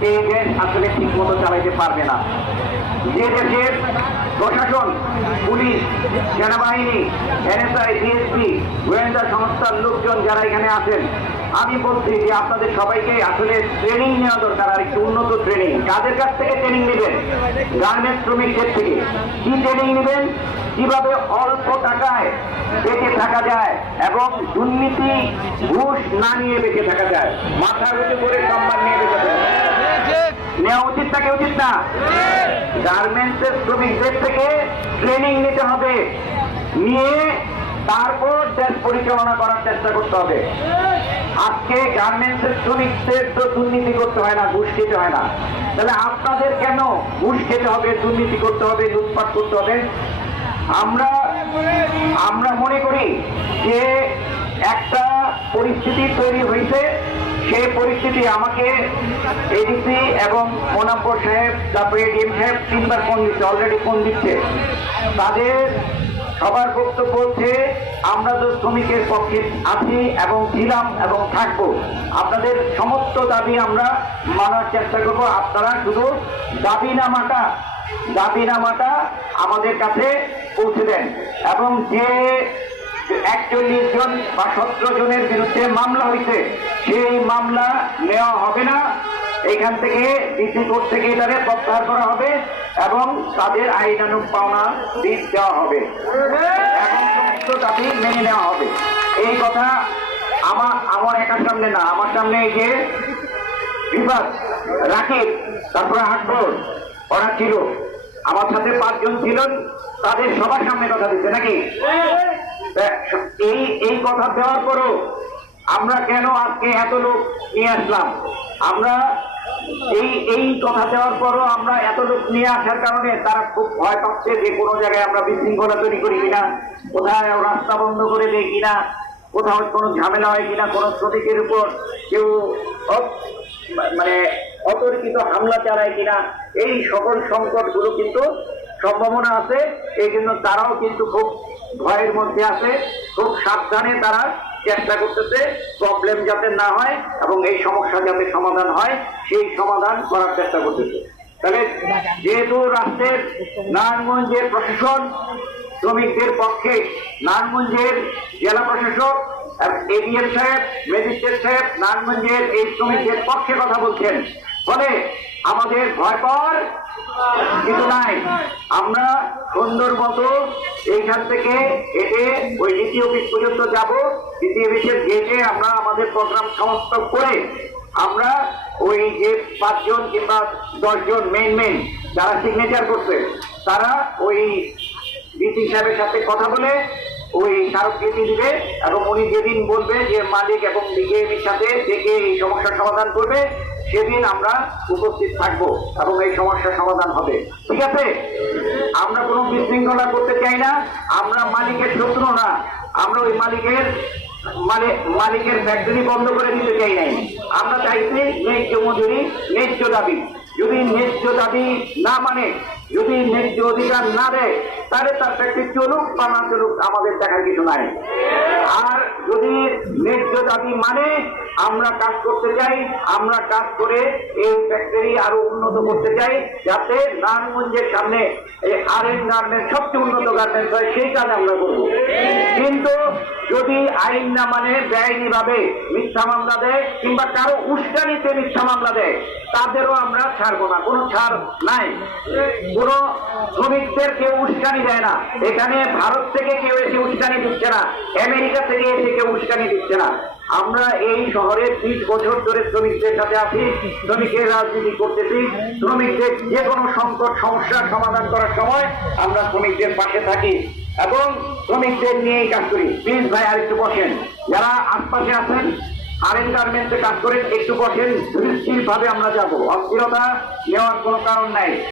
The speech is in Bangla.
এই দেশ আসলে ঠিক মতো চালাইতে পারবে না। যে দেশের প্রশাসন, পুলিশ, সেনাবাহিনী, এনএসআই, ডিএসপি, গোয়েন্দা সংস্থার লোকজন যারা এখানে আছেন, আমি বলছি যে আপনাদের সবাইকে আসলে ট্রেনিং নেওয়া দরকার আর একটু উন্নত ট্রেনিং কাদের কাছ থেকে ট্রেনিং নেবেন? গার্মেন্টস শ্রমিকদের থেকে। কি ট্রেনিং নেবেন? কীভাবে অল্প টাকায় বেঁচে থাকা যায় এবং দুর্নীতি, ঘুষ না নিয়ে বেঁচে থাকা যায়? মাথা উঁচু করে সম্মান নিয়ে বেঁচে থাকা যায়। নেওয়া উচিত থাকে উচিত না? গার্মেন্টসের শ্রমিকদের থেকে ট্রেনিং নিতে হবে। নিয়ে তারপর দেশ পরিচালনা করার চেষ্টা করতে হবে। আজকে গার্মেন্টসের শ্রমিকদের তো দুর্নীতি করতে হয় না, ঘুষ খেতে হয় না। তাহলে আপনাদের কেন ঘুষ খেতে হবে, দুর্নীতি করতে হবে, লুটপাট করতে হবে? আমরা আমরা মনে করি যে একটা পরিস্থিতি তৈরি হয়েছে। সেই পরিস্থিতি আমাকে এডিসি এবং মোনাম্বর সাহেব, তারপরে ডিএম সাহেব তিনবার ফোন দিচ্ছে অলরেডি ফোন দিচ্ছে। তাদের সবার বক্তব্য হচ্ছে, আমরা তো শ্রমিকের পক্ষে আছি এবং ছিলাম এবং থাকব। আপনাদের সমস্ত দাবি আমরা মানার চেষ্টা করব। আপনারা শুধু দাবি দাবিনামাটা দাবিনামাটা আমাদের কাছে পৌঁছে দেন। এবং যে একচল্লিশ জন বা সতেরো জনের বিরুদ্ধে মামলা হয়েছে। সেই মামলা নেওয়া হবে না। এখান থেকে ডিসি কোর্ট থেকে এটাকে প্রত্যাহার করা হবে এবং তাদের আইনানুক পাওনা দিক দেওয়া হবে। এবং সমস্ত দাবি মেনে নেওয়া হবে। এই কথা আমার আমার একার সামনে না, আমার সামনে এই যে বিভাগ, রাকিব, তারপরে আকবর ওরা ছিল। আমার সাথে পাঁচজন ছিলেন, তাদের সবার সামনে কথা দিচ্ছে নাকি? এই এই কথা দেওয়ার পরও আমরা কেন আজকে এত লোক নিয়ে আসলাম? আমরা এই এই কথা দেওয়ার পরও আমরা এত লোক নিয়ে আসার কারণে তারা খুব ভয় পাচ্ছে যে কোনো জায়গায় আমরা বিশৃঙ্খলা তৈরি করি কিনা, কোথায় রাস্তা বন্ধ করে দেয় কিনা, কোথাও কোনো ঝামেলা হয় কিনা, কোনো শ্রমিকের উপর কেউ মানে অতর্কিত হামলা চালায় কিনা, এই সকল সংকটগুলো কিন্তু সম্ভাবনা আছে, এই জন্য তারাও কিন্তু খুব ভয়ের মধ্যে আছে, খুব সাবধানে তারা চেষ্টা করতেছে প্রবলেম যাতে না হয় এবং এই সমস্যা যাতে সমাধান হয়, সেই সমাধান করার চেষ্টা করতেছে। তাহলে যেহেতু রাষ্ট্রের নারায়ণগঞ্জের প্রশাসন, শ্রমিকদের পক্ষে নারায়ণগঞ্জের জেলা প্রশাসক এডিএম সাহেব, ম্যাজিস্ট্রেট সাহেব, নারায়ণগঞ্জের এই শ্রমিকদের পক্ষে কথা বলছেন। ফলে আমাদের ভয় পাওয়ার কিছু নাই। আমরা সুন্দর মতো এইখান থেকে হেঁটে ওই দ্বিতীয় অফিস পর্যন্ত যাব। দ্বিতীয় অফিসের গেটে আমরা আমাদের প্রোগ্রাম সমাপ্ত করে আমরা ওই যে পাঁচজন কিংবা দশজন মেন মেন যারা সিগনেচার করছে, তারা ওই ডিসি সাহেবের সাথে কথা বলে ওই স্মারকলিপি দিবে এবং উনি যেদিন বলবে যে মালিক এবং বিজেপির সাথে থেকে এই সমস্যার সমাধান করবে, সেদিন আমরা উপস্থিত থাকব এবং এই সমস্যার সমাধান হবে। ঠিক আছে? আমরা কোনো বিশৃঙ্খলা করতে চাই না, আমরা মালিকের শত্রু না, আমরা ওই মালিকের মানে মালিকের ফ্যাক্টরি বন্ধ করে দিতে চাই নাই। আমরা চাইছি ন্যায্য মজুরি, ন্যায্য দাবি। যদি ন্যায্য দাবি না মানে যদি ন্যায্য অধিকার না দেয়, তাহলে তার ফ্যাক্টরি চলুক বা না চলুক আমাদের দেখার কিছু নাই। আর যদি ন্যায্য দাবি মানে আমরা কাজ করতে চাই, আমরা কাজ করে এই ফ্যাক্টরি আরও উন্নত করতে চাই, যাতে নারায়ণগঞ্জের সামনে এই আর এন গার্মেন্টস সবচেয়ে উন্নত গার্মেন্টস হয়, সেই কাজ আমরা করব। কিন্তু যদি আইন না মানে বেআইনি ভাবে মিথ্যা মামলা দেয়, কিংবা কারও উস্কানিতে মিথ্যা মামলা দেয়, তাদেরও আমরা ছাড়বো না, কোনো ছাড় নাই। শ্রমিকদের কেউ উস্কানি দেয় না। এখানে ভারত থেকে কেউ এসে উস্কানি দিচ্ছে না, আমেরিকা থেকে এসে কেউ উস্কানি দিচ্ছে না। আমরা এই শহরে বিশ বছর ধরে শ্রমিকদের সাথে আছি, শ্রমিকের রাজনীতি করতেছি। শ্রমিকদের যে কোনো সংকট, সমস্যার সমাধান করার সময় আমরা শ্রমিকদের পাশে থাকি এবং শ্রমিকদের নিয়েই কাজ করি। প্লিজ ভাই, আর একটু বসেন। যারা আশপাশে আছেন আরেন গার্মেন্টসে কাজ করেন, একটু বসেন নিশ্চিতভাবে ভাবে আমরা যাব। অস্থিরতা নেওয়ার কোনো কারণ নাই।